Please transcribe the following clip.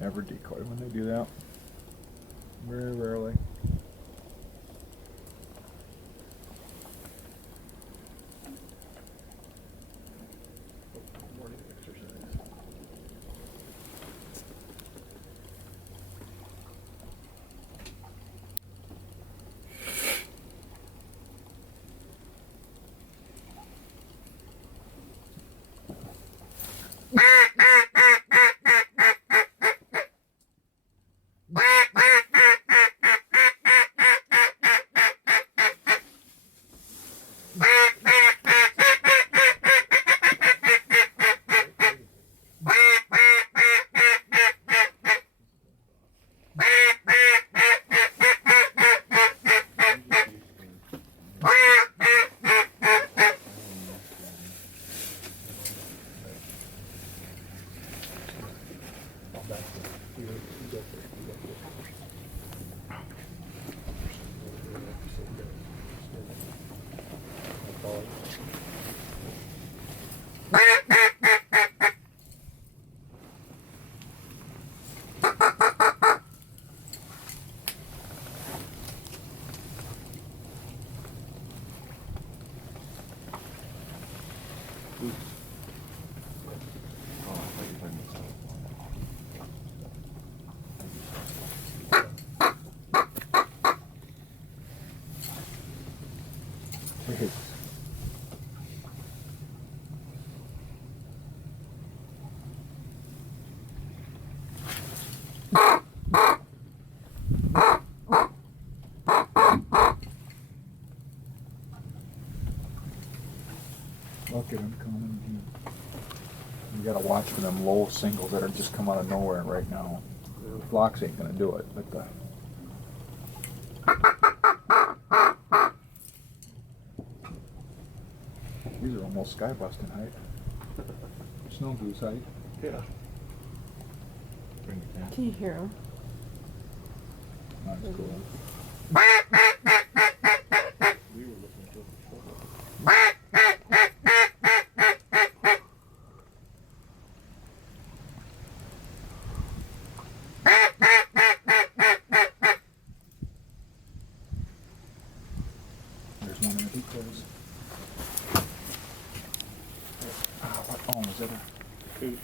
Never decoy when they do that. Very rarely. Morning exercise. Look at him coming in. You gotta watch for them low singles that are just come out of nowhere right now. Flocks ain't gonna do it, but the these are almost sky busting height. Snow goose height. Yeah. Bring it down. Can you hear him? That's cool. We were looking at the shoulder. There's one in the decoys. What? Oh, is that a... Two.